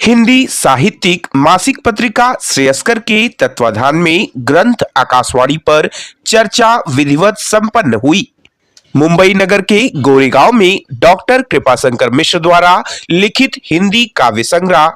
हिंदी साहित्यिक मासिक पत्रिका श्रेयस्कर के तत्वाधान में ग्रंथ आकाशवाणी पर चर्चा विधिवत संपन्न हुई। मुंबई नगर के गोरेगांव में डॉक्टर कृपाशंकर मिश्र द्वारा लिखित हिंदी काव्य संग्रह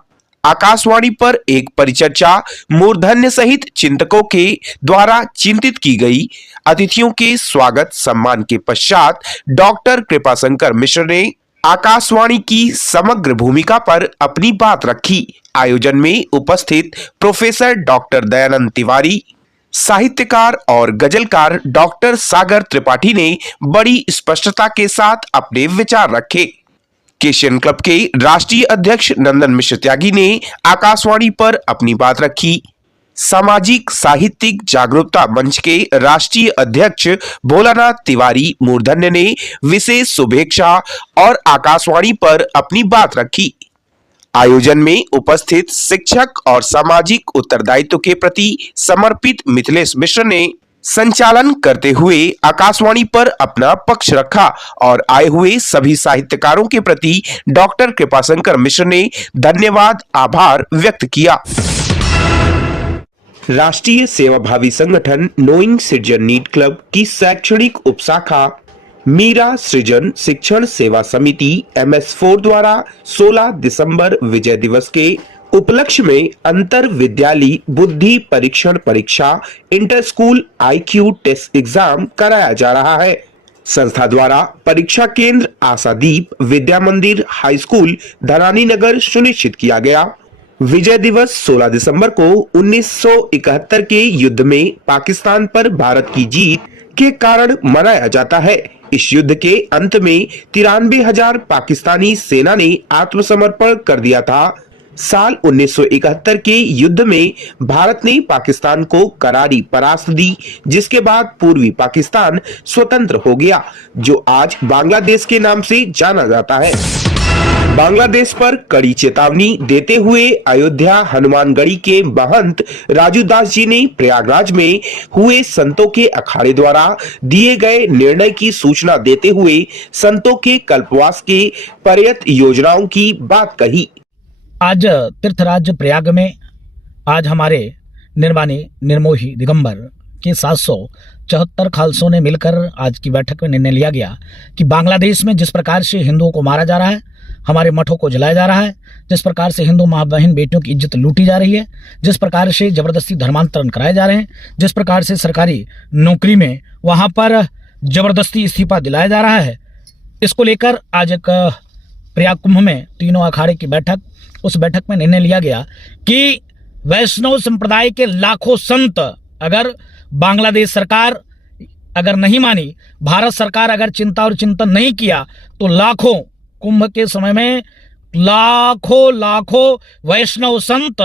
आकाशवाणी पर एक परिचर्चा मूर्धन्य सहित चिंतकों के द्वारा चिंतित की गई। अतिथियों के स्वागत सम्मान के पश्चात डॉक्टर कृपाशंकर मिश्र ने आकाशवाणी की समग्र भूमिका पर अपनी बात रखी। आयोजन में उपस्थित प्रोफेसर डॉक्टर दयानंद तिवारी, साहित्यकार और गजलकार डॉक्टर सागर त्रिपाठी ने बड़ी स्पष्टता के साथ अपने विचार रखे। केशियन क्लब के राष्ट्रीय अध्यक्ष नंदन मिश्र त्यागी ने आकाशवाणी पर अपनी बात रखी। सामाजिक साहित्यिक जागरूकता मंच के राष्ट्रीय अध्यक्ष भोलानाथ तिवारी मूर्धन्य ने विशेष शुभेच्छा और आकाशवाणी पर अपनी बात रखी। आयोजन में उपस्थित शिक्षक और सामाजिक उत्तरदायित्व के प्रति समर्पित मिथिलेश मिश्र ने संचालन करते हुए आकाशवाणी पर अपना पक्ष रखा और आए हुए सभी साहित्यकारों के प्रति डॉक्टर कृपाशंकर मिश्र ने धन्यवाद आभार व्यक्त किया। राष्ट्रीय सेवाभावी संगठन नोइंग सिटीजन नीड क्लब की शैक्षणिक उपशाखा मीरा सृजन शिक्षण सेवा समिति MS4 द्वारा 16 दिसंबर विजय दिवस के उपलक्ष्य में अंतर विद्यालय बुद्धि परीक्षण परीक्षा inter school IQ test exam कराया जा रहा है। संस्था द्वारा परीक्षा केंद्र आशादीप विद्या मंदिर हाई स्कूल धरानी नगर सुनिश्चित किया गया। विजय दिवस 16 दिसंबर को 1971 के युद्ध में पाकिस्तान पर भारत की जीत के कारण मनाया जाता है। इस युद्ध के अंत में 93,000 पाकिस्तानी सेना ने आत्मसमर्पण कर दिया था। साल 1971 के युद्ध में भारत ने पाकिस्तान को करारी परास्त दी, जिसके बाद पूर्वी पाकिस्तान स्वतंत्र हो गया, जो आज बांग्लादेश के नाम से जाना जाता है। बांग्लादेश पर कड़ी चेतावनी देते हुए अयोध्या हनुमानगढ़ी के महंत राजू दास जी ने प्रयागराज में हुए संतों के अखाड़े द्वारा दिए गए निर्णय की सूचना देते हुए संतों के कल्पवास के पर्यत योजनाओं की बात कही। आज तीर्थराज प्रयाग में आज हमारे निर्वाणी निर्मोही दिगंबर के 774 खालसों ने मिलकर आज की बैठक में निर्णय लिया गया कि बांग्लादेश में जिस प्रकार से हिंदुओं को मारा जा रहा है, हमारे मठों को जलाया जा रहा है, जिस प्रकार से हिंदू माँ बहन बेटियों की इज्जत लूटी जा रही है, जिस प्रकार से जबरदस्ती धर्मांतरण कराए जा रहे हैं, जिस प्रकार से सरकारी नौकरी में वहां पर जबरदस्ती इस्तीफा दिलाया जा रहा है, इसको लेकर आज एक प्रयाग कुंभ में तीनों अखाड़े की बैठक, उस बैठक में निर्णय लिया गया कि वैष्णव संप्रदाय के लाखों संत अगर बांग्लादेश सरकार अगर नहीं मानी, भारत सरकार अगर चिंता और चिंतन नहीं किया, तो लाखों कुंभ के समय में लाखों वैष्णव संत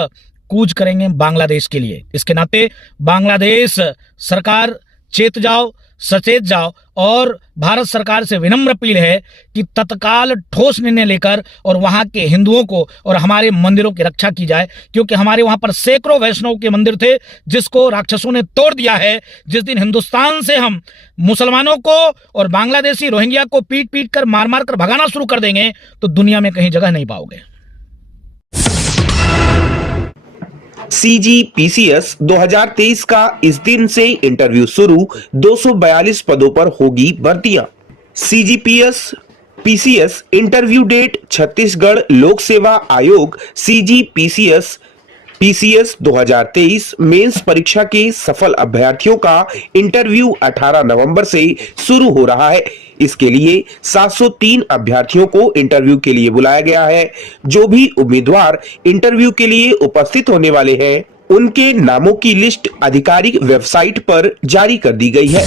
कूच करेंगे बांग्लादेश के लिए। इसके नाते बांग्लादेश सरकार चेत जाओ, सचेत जाओ और भारत सरकार से विनम्र अपील है कि तत्काल ठोस निर्णय लेकर और वहां के हिंदुओं को और हमारे मंदिरों की रक्षा की जाए, क्योंकि हमारे वहां पर सैकड़ों वैष्णव के मंदिर थे जिसको राक्षसों ने तोड़ दिया है। जिस दिन हिंदुस्तान से हम मुसलमानों को और बांग्लादेशी रोहिंग्या को पीट पीट कर मार कर भगाना शुरू कर देंगे तो दुनिया में कहीं जगह नहीं पाओगे। CGPCS 2023 का इस दिन से इंटरव्यू शुरू, 242 पदों पर होगी भर्तियां। CGPCS इंटरव्यू डेट छत्तीसगढ़ लोक सेवा आयोग CGPCS 2023 मेंस परीक्षा के सफल अभ्यर्थियों का इंटरव्यू 18 नवंबर से शुरू हो रहा है। इसके लिए 703 अभ्यर्थियों को इंटरव्यू के लिए बुलाया गया है। जो भी उम्मीदवार इंटरव्यू के लिए उपस्थित होने वाले हैं, उनके नामों की लिस्ट आधिकारिक वेबसाइट पर जारी कर दी गई है।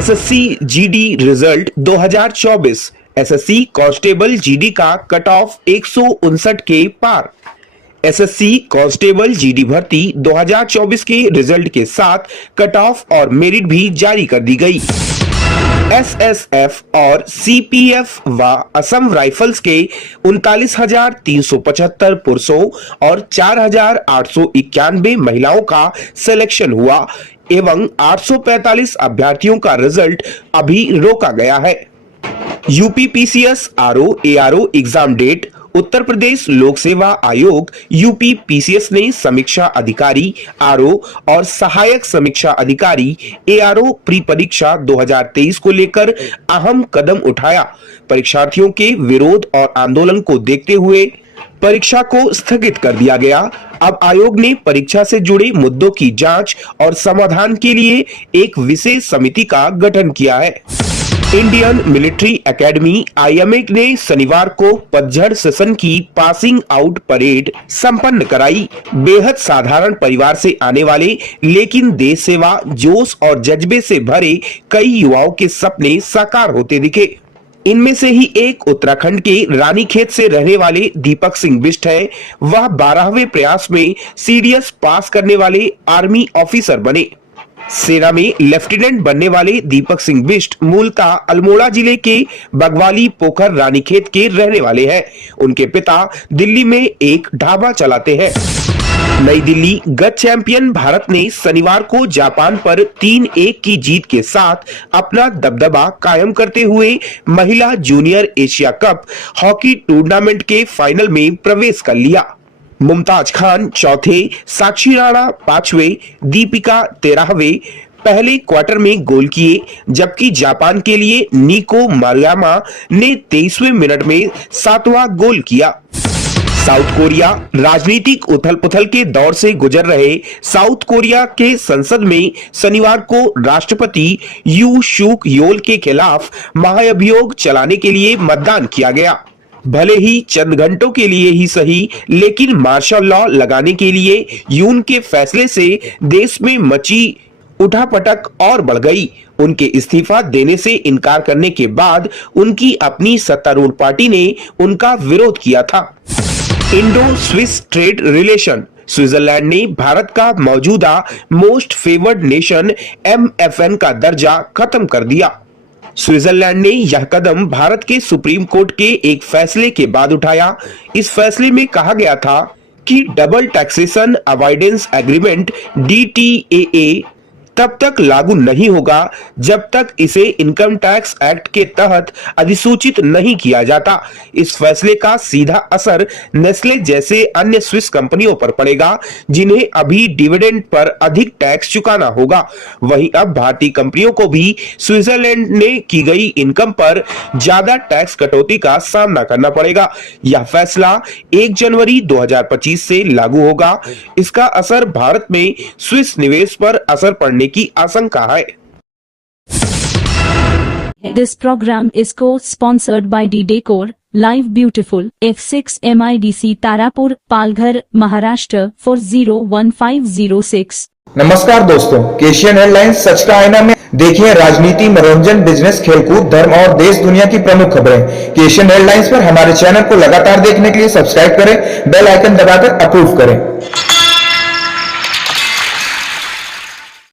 SSC GD result 2024, SSC constable GD का कट ऑफ 159 के पार। SSC कांस्टेबल GD भर्ती 2024 के रिजल्ट के साथ कट ऑफ और मेरिट भी जारी कर दी गई। एसएसएफ और सीपीएफ व असम राइफल्स के 39,375 पुरुषों और 4,891 महिलाओं का सिलेक्शन हुआ एवं 845 अभ्यर्थियों का रिजल्ट अभी रोका गया है। UPPCS RO ARO exam date. Uttar Pradesh Lok Seva आयोग यूपीपीसीएस ने समीक्षा अधिकारी आरओ और सहायक समीक्षा अधिकारी एआरओ प्री परीक्षा 2023 को लेकर अहम कदम उठाया। परीक्षार्थियों के विरोध और आंदोलन को देखते हुए परीक्षा को स्थगित कर दिया गया। अब आयोग ने परीक्षा से जुड़े मुद्दों की जांच और समाधान के लिए एक विशेष समिति का गठन किया है। इंडियन मिलिट्री एकेडमी आईएमए ने शनिवार को पतझड़ सेशन की पासिंग आउट परेड संपन्न कराई। बेहद साधारण परिवार से आने वाले लेकिन देश सेवा, जोश और जज्बे से भरे कई युवाओं के सपने साकार होते दिखे। इनमें से ही एक उत्तराखंड के रानीखेत से रहने वाले दीपक सिंह बिष्ट है। वह 12वें प्रयास में सीडीएस पास करने वाले आर्मी ऑफिसर बने। सेना में लेफ्टिनेंट बनने वाले दीपक सिंह बिष्ट मूलतः अल्मोड़ा जिले के बगवाली पोखर रानीखेत के रहने वाले हैं। उनके पिता दिल्ली में एक ढाबा चलाते हैं। नई दिल्ली गत चैंपियन भारत ने शनिवार को जापान पर 3-1 की जीत के साथ अपना दबदबा कायम करते हुए महिला junior Asia cup hockey tournament के फाइनल में प्रवेश कर लिया। मुमताज खान चौथे, साक्षी राणा 5वें, दीपिका 13वें पहले क्वार्टर में गोल किए, जबकि जापान के लिए निको मारुयामा ने 23वें मिनट में 7वां गोल किया। साउथ कोरिया राजनीतिक उथल-पुथल के दौर से गुजर रहे साउथ कोरिया के संसद में शनिवार को राष्ट्रपति यू शुक योल के खिलाफ महाअभियोग चलाने के लिए मतदान किया गया। भले ही चंद घंटों के लिए ही सही, लेकिन मार्शल लॉ लगाने के लिए यून के फैसले से देश में मची उठापटक और बढ़ गई। उनके इस्तीफा देने से इनकार करने के बाद उनकी अपनी सत्तारूढ़ पार्टी ने उनका विरोध किया था। Indo Swiss trade relation. Switzerland ने भारत का मौजूदा मोस्ट फेवर्ड नेशन MFN का दर्जा खत्म कर दिया। स्विट्जरलैंड ने यह कदम भारत के सुप्रीम कोर्ट के एक फैसले के बाद उठाया। इस फैसले में कहा गया था कि double taxation avoidance agreement DTAA तब तक लागू नहीं होगा जब तक इसे इनकम टैक्स एक्ट के तहत अधिसूचित नहीं किया जाता। इस फैसले का सीधा असर नेस्ले जैसे अन्य स्विस कंपनियों पर पड़ेगा, जिन्हें अभी डिविडेंड पर अधिक टैक्स चुकाना होगा। वहीं अब भारतीय कंपनियों को भी स्विट्जरलैंड ने की गई इनकम पर ज्यादा टैक्स कटौती का सामना करना पड़ेगा। यह फैसला 1 जनवरी 2025 से लागू होगा। इसका असर भारत में स्विस निवेश पर असर पड़ने की आशंका है। This program is co-sponsored by D-Decor, Live Beautiful, F6 MIDC Tarapur, Palghar, Maharashtra 401506। नमस्कार दोस्तों, एशियन एयरलाइंस सच का आईना में देखिए राजनीति, मनोरंजन, बिजनेस, खेलकूद, धर्म और देश दुनिया की प्रमुख खबरें। एशियन एयरलाइंस पर हमारे चैनल को लगातार देखने के लिए सब्सक्राइब करें, बेल आइकन दबाकर अप्रूव करें।